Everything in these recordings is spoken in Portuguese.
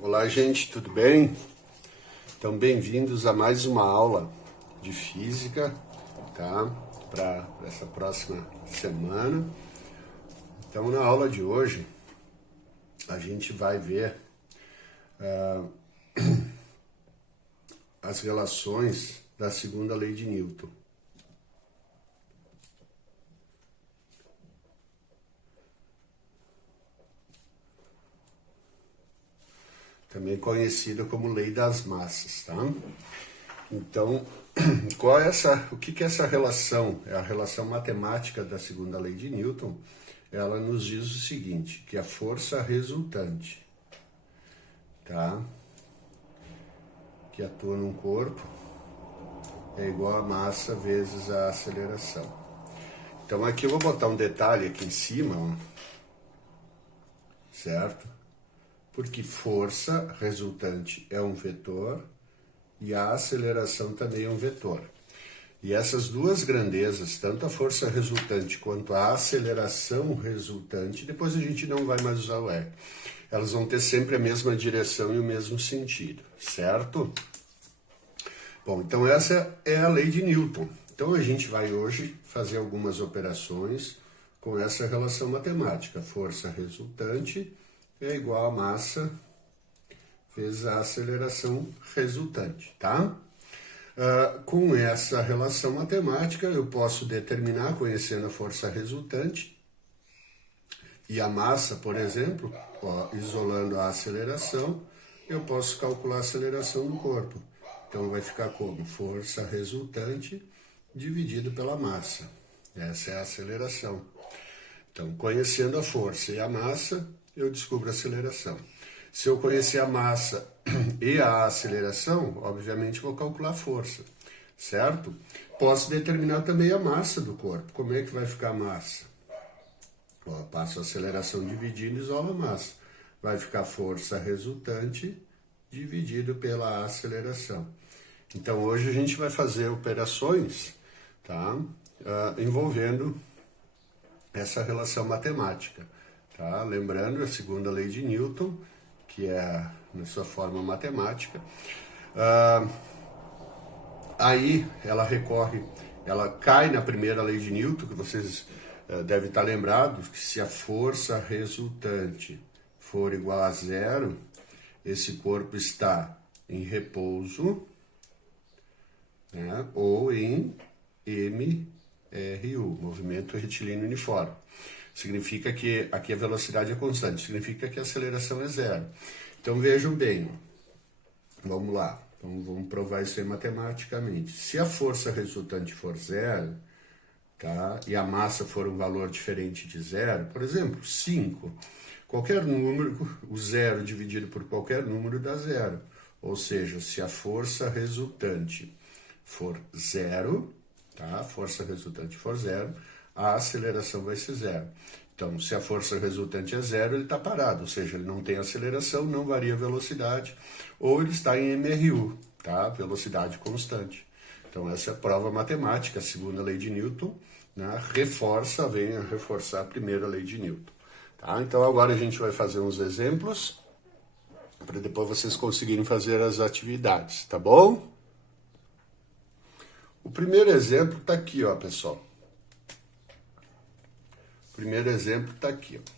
Olá, gente, tudo bem? Então, bem-vindos a mais uma aula de física, tá? Para essa próxima semana. Então, na aula de hoje, a gente vai ver as relações da segunda lei de Newton. Também conhecida como lei das massas, tá? Então, o que é essa relação? É a relação matemática da segunda lei de Newton. Ela nos diz o seguinte, que a força resultante, tá? Que atua num corpo é igual a massa vezes a aceleração. Então aqui eu vou botar um detalhe aqui em cima, ó, certo? Porque força resultante é um vetor e a aceleração também é um vetor. E essas duas grandezas, tanto a força resultante quanto a aceleração resultante, depois a gente não vai mais usar o E. Elas vão ter sempre a mesma direção e o mesmo sentido, certo? Bom, então essa é a lei de Newton. Então a gente vai hoje fazer algumas operações com essa relação matemática. Força resultante é igual a massa vezes a aceleração resultante, tá? Com essa relação matemática, eu posso determinar, conhecendo a força resultante e a massa, por exemplo, ó, isolando a aceleração, eu posso calcular a aceleração do corpo. Então, vai ficar como? Força resultante dividido pela massa. Essa é a aceleração. Então, conhecendo a força e a massa, eu descubro a aceleração. Se eu conhecer a massa e a aceleração, obviamente vou calcular a força, certo? Posso determinar também a massa do corpo. Como é que vai ficar a massa? Ó, passo a aceleração dividindo e isolo a massa. Vai ficar força resultante dividido pela aceleração. Então, hoje a gente vai fazer operações, tá? Envolvendo essa relação matemática, tá? Lembrando a segunda lei de Newton, que é na sua forma matemática. Aí ela cai na primeira lei de Newton, que vocês devem estar lembrados, que se a força resultante for igual a zero, esse corpo está em repouso, né, ou em MRU, movimento retilíneo uniforme. Significa que aqui a velocidade é constante, significa que a aceleração é zero. Então vejam bem, vamos lá, então, vamos provar isso aí matematicamente. Se a força resultante for zero, tá, e a massa for um valor diferente de zero, por exemplo, 5, qualquer número, o zero dividido por qualquer número dá zero. Ou seja, se a força resultante for zero, tá, a força resultante for zero, a aceleração vai ser zero. Então, se a força resultante é zero, ele está parado, ou seja, ele não tem aceleração, não varia a velocidade, ou ele está em MRU, tá? Velocidade constante. Então, essa é a prova matemática, a segunda lei de Newton, né? Vem a reforçar a primeira lei de Newton. Tá? Então, agora a gente vai fazer uns exemplos, para depois vocês conseguirem fazer as atividades, tá bom? O primeiro exemplo está aqui, ó, pessoal. O primeiro exemplo está aqui, ó.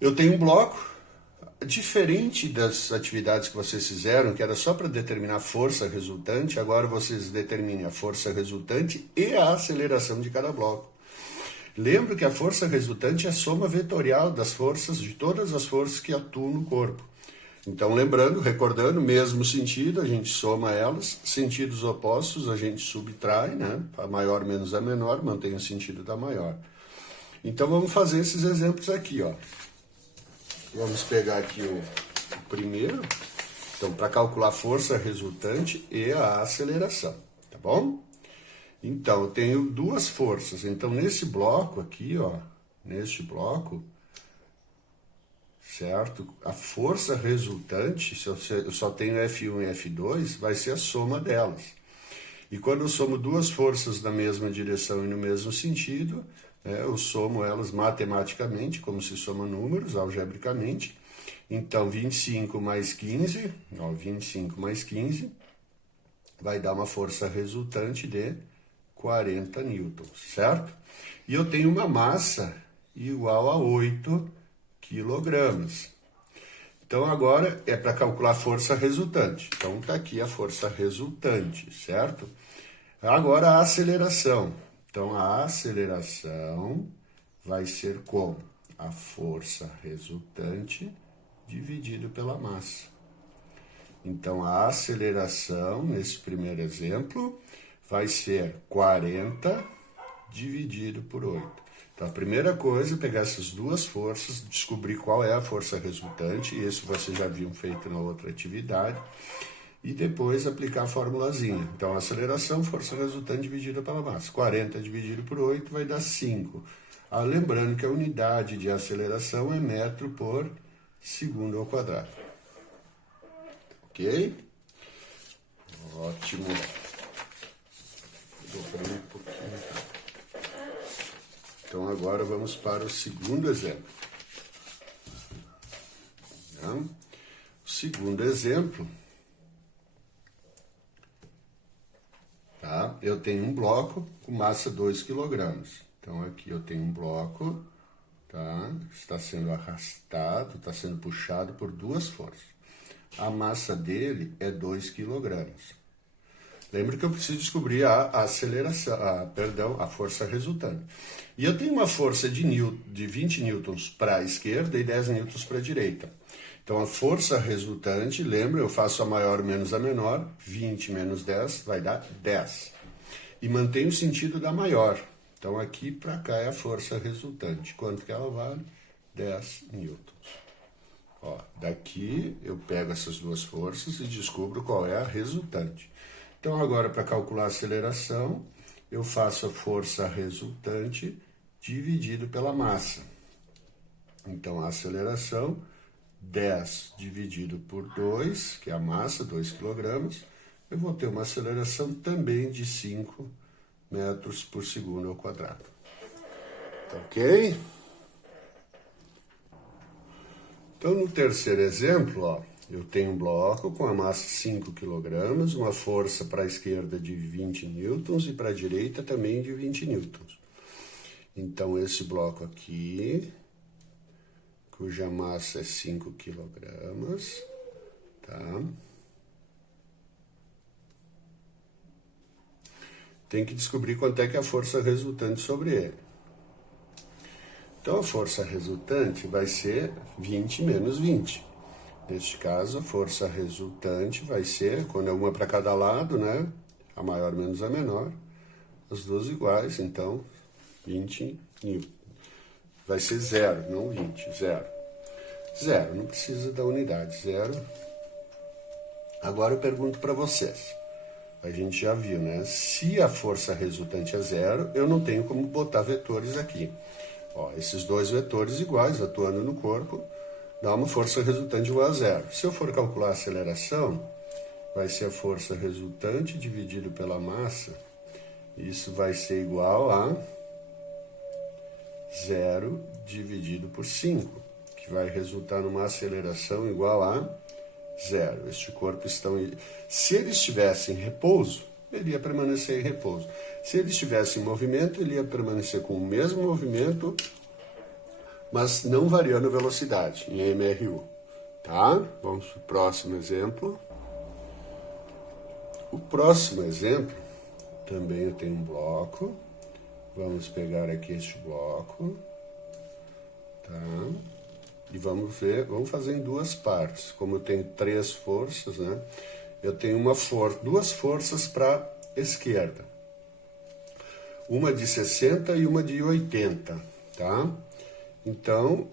Eu tenho um bloco, diferente das atividades que vocês fizeram, que era só para determinar a força resultante, agora vocês determinem a força resultante e a aceleração de cada bloco. Lembra que a força resultante é a soma vetorial das forças, de todas as forças que atuam no corpo. Então, lembrando, recordando, mesmo sentido, a gente soma elas, sentidos opostos a gente subtrai, né? A maior menos a menor, mantém o sentido da maior. Então, vamos fazer esses exemplos aqui, ó. Vamos pegar aqui o primeiro, então, para calcular a força resultante e a aceleração, tá bom? Então, eu tenho duas forças, então, nesse bloco aqui, ó, neste bloco, certo? A força resultante, se eu só tenho F1 e F2, vai ser a soma delas. E quando eu somo duas forças na mesma direção e no mesmo sentido, Eu somo elas matematicamente, como se soma números, algebricamente. Então, 25 mais 15, 25 mais 15, vai dar uma força resultante de 40 newtons, certo? E eu tenho uma massa igual a 8 quilogramas. Então, agora é para calcular a força resultante. Então, está aqui a força resultante, certo? Agora, a aceleração. Então, a aceleração vai ser como? A força resultante dividido pela massa. Então, a aceleração, nesse primeiro exemplo, vai ser 40 dividido por 8. Então, a primeira coisa é pegar essas duas forças, descobrir qual é a força resultante, isso vocês já haviam feito na outra atividade, e depois aplicar a formulazinha. Então, a aceleração, força resultante dividida pela massa. 40 dividido por 8 vai dar 5. Lembrando que a unidade de aceleração é metro por segundo ao quadrado. Ok? Ótimo. Dobrei um pouquinho. Então, agora vamos para o segundo exemplo. O segundo exemplo, tá? Eu tenho um bloco com massa 2 kg. Então, aqui eu tenho um bloco, tá? Está sendo arrastado, está sendo puxado por duas forças. A massa dele é 2 kg. Lembra que eu preciso descobrir a aceleração, a força resultante. E eu tenho uma força de 20 newtons para a esquerda e 10 newtons para a direita. Então, a força resultante, lembra, eu faço a maior menos a menor, 20 menos 10 vai dar 10. E mantenho o sentido da maior. Então, aqui para cá é a força resultante. Quanto que ela vale? 10 newtons. Daqui eu pego essas duas forças e descubro qual é a resultante. Então, agora, para calcular a aceleração, eu faço a força resultante dividido pela massa. Então, a aceleração, 10 dividido por 2, que é a massa, 2 kg, eu vou ter uma aceleração também de 5 metros por segundo ao quadrado. Tá ok? Então, no terceiro exemplo, eu tenho um bloco com a massa 5 kg, uma força para a esquerda de 20 newtons e para a direita também de 20 newtons. Então, esse bloco aqui, cuja massa é 5 kg, tá? Tem que descobrir quanto é que é a força resultante sobre ele. Então, a força resultante vai ser 20 menos 20. Neste caso, a força resultante vai ser, quando é uma para cada lado, né? A maior menos a menor, as duas iguais, então 20 newton. Vai ser 0, não 20, 0. 0, não precisa da unidade, 0. Agora eu pergunto para vocês, a gente já viu, né? Se a força resultante é 0, eu não tenho como botar vetores aqui. Esses dois vetores iguais, atuando no corpo, dá uma força resultante igual a 0. Se eu for calcular a aceleração, vai ser a força resultante dividido pela massa. Isso vai ser igual a 0 dividido por 5, que vai resultar numa aceleração igual a 0. Este corpo está... Se ele estivesse em repouso, ele ia permanecer em repouso. Se ele estivesse em movimento, ele ia permanecer com o mesmo movimento, mas não variando a velocidade, em MRU. Tá? Vamos para o próximo exemplo. O próximo exemplo, também eu tenho um bloco. Vamos pegar aqui este bloco. Tá? E vamos ver, vamos fazer em duas partes. Como eu tenho 3 forças, né? Eu tenho duas forças para a esquerda. Uma de 60 e uma de 80, tá? Então,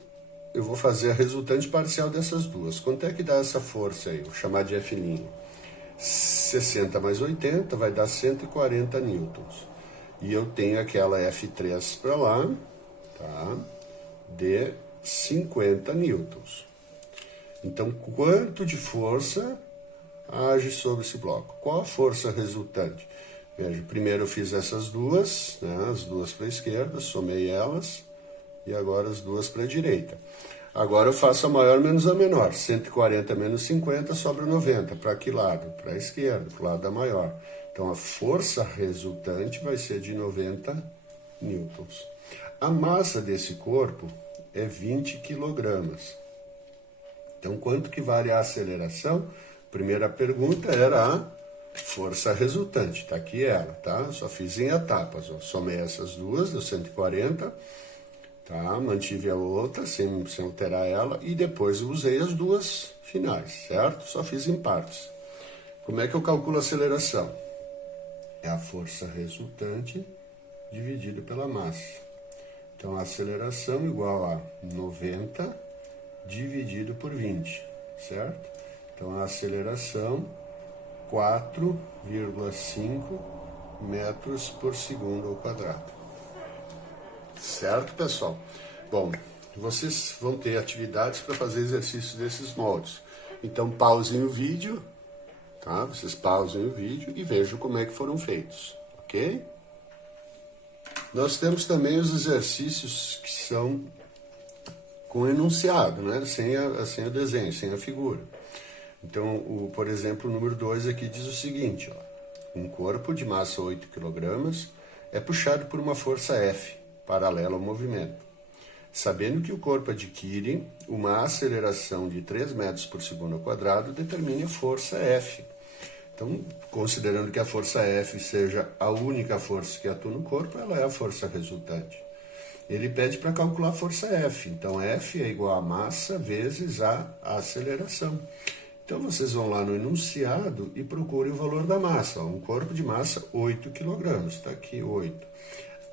eu vou fazer a resultante parcial dessas duas. Quanto é que dá essa força aí? Vou chamar de F'. 60 mais 80 vai dar 140 newtons. E eu tenho aquela F3 para lá, tá? De 50 newtons. Então, quanto de força age sobre esse bloco? Qual a força resultante? Veja, primeiro eu fiz essas duas, né, as duas para a esquerda, somei elas, e agora as duas para a direita. Agora eu faço a maior menos a menor, 140 menos 50 sobra 90. Para que lado? Para a esquerda, para o lado da maior. Então a força resultante vai ser de 90 newtons. A massa desse corpo é 20 quilogramas. Então quanto que vale a aceleração? Primeira pergunta era a força resultante, tá aqui ela, tá? Só fiz em etapas, ó. Somei essas duas, deu 140, tá? Mantive a outra sem alterar ela e depois eu usei as duas finais, certo? Só fiz em partes. Como é que eu calculo a aceleração? É a força resultante dividido pela massa. Então a aceleração igual a 90 dividido por 20, certo? Então a aceleração 4,5 metros por segundo ao quadrado. Certo, pessoal? Bom, vocês vão ter atividades para fazer exercícios desses moldes. Então pausem o vídeo, tá? Vocês pausem o vídeo e vejam como é que foram feitos, ok? Nós temos também os exercícios que são com enunciado, né? Sem o desenho, sem a figura. Então, por exemplo, o número 2 aqui diz o seguinte, ó, um corpo de massa 8 kg é puxado por uma força F, paralela ao movimento. Sabendo que o corpo adquire uma aceleração de 3 metros por segundo ao quadrado, determine a força F. Então, considerando que a força F seja a única força que atua no corpo, ela é a força resultante. Ele pede para calcular a força F. Então, F é igual a massa vezes a aceleração. Então, vocês vão lá no enunciado e procurem o valor da massa. Ó, um corpo de massa, 8 kg. Está aqui, 8.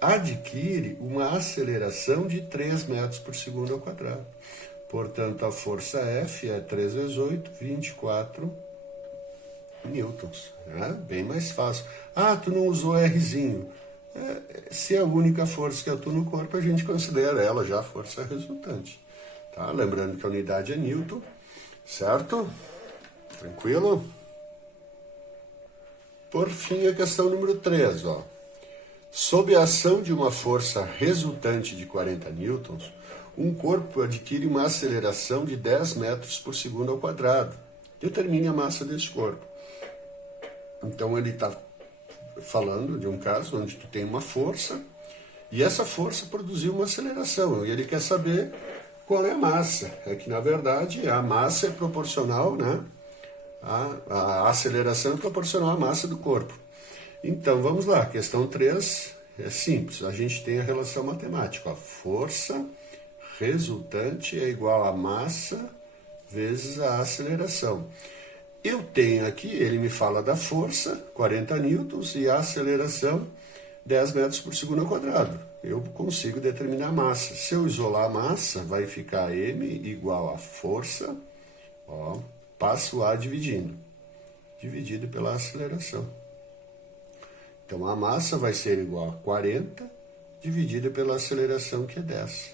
Adquire uma aceleração de 3 metros por segundo ao quadrado. Portanto, a força F é 3 vezes 8, 24 newtons. Né? Bem mais fácil. Ah, tu não usou Rzinho. Se é a única força que atua no corpo, a gente considera ela já a força resultante. Tá? Lembrando que a unidade é newton, certo? Tranquilo? Por fim, a questão número 3, ó. Sob a ação de uma força resultante de 40 newtons, um corpo adquire uma aceleração de 10 metros por segundo ao quadrado. Determine a massa desse corpo. Então, ele está falando de um caso onde tu tem uma força e essa força produziu uma aceleração. E ele quer saber qual é a massa. É que, na verdade, a massa é proporcional, né? A aceleração é proporcional à massa do corpo. Então, vamos lá. Questão 3 é simples. A gente tem a relação matemática. A força resultante é igual a massa vezes a aceleração. Eu tenho aqui, ele me fala da força, 40 newtons, e a aceleração, 10 metros por segundo ao quadrado. Eu consigo determinar a massa. Se eu isolar a massa, vai ficar M igual a força, ó, passo A dividido pela aceleração. Então, a massa vai ser igual a 40 dividida pela aceleração, que é 10.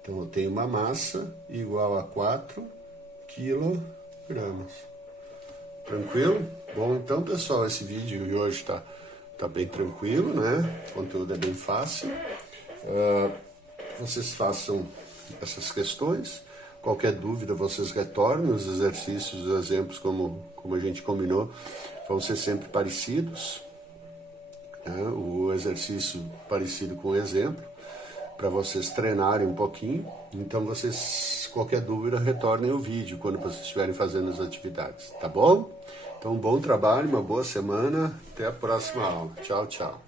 Então, eu tenho uma massa igual a 4 quilogramas. Tranquilo? Bom, então, pessoal, esse vídeo de hoje tá bem tranquilo, né? O conteúdo é bem fácil. Vocês façam essas questões. Qualquer dúvida, vocês retornem. Os exercícios, os exemplos, como a gente combinou, vão ser sempre parecidos. Né? O exercício parecido com o exemplo, para vocês treinarem um pouquinho. Então, vocês, qualquer dúvida, retornem o vídeo quando vocês estiverem fazendo as atividades, tá bom? Então, bom trabalho, uma boa semana, até a próxima aula. Tchau, tchau.